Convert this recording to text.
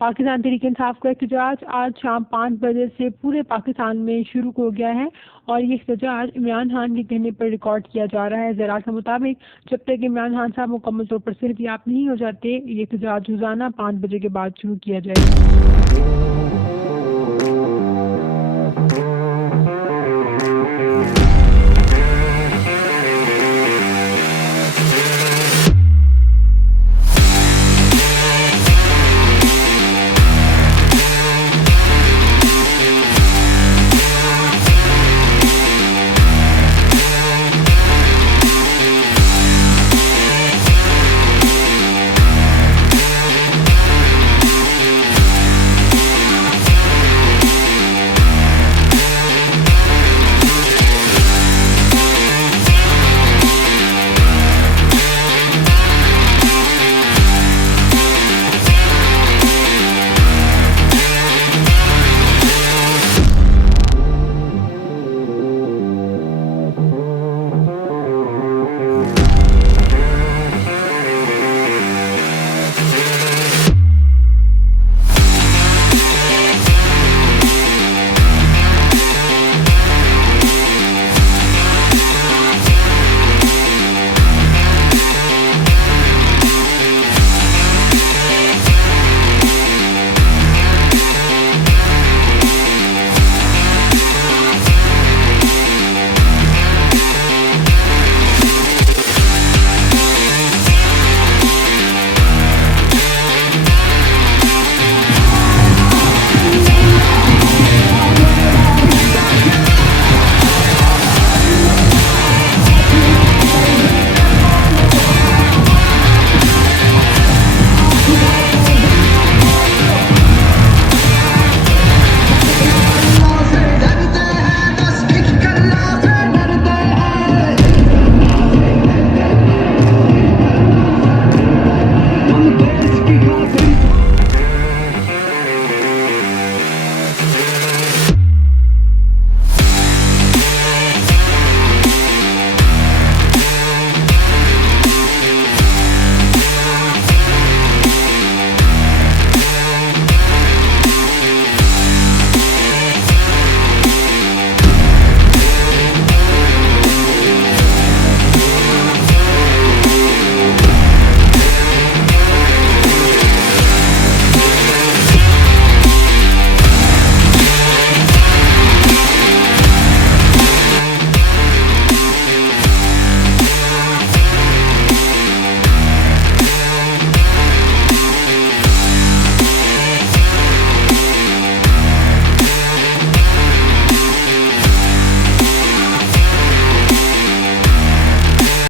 पाकिस्तान तहरीक इंसाफ का एहतजाज आज शाम 5 बजे से पूरे पाकिस्तान में शुरू हो गया है और ये एहतजाज इमरान खान के कहने पर रिकॉर्ड किया जा रहा है। ज़रात के मुताबिक जब तक इमरान खान साहब मुकम्मल तौर पर सेहतयाब नहीं हो जाते, ये एहतजाज रोज़ाना 5 बजे के बाद शुरू किया जाएगा।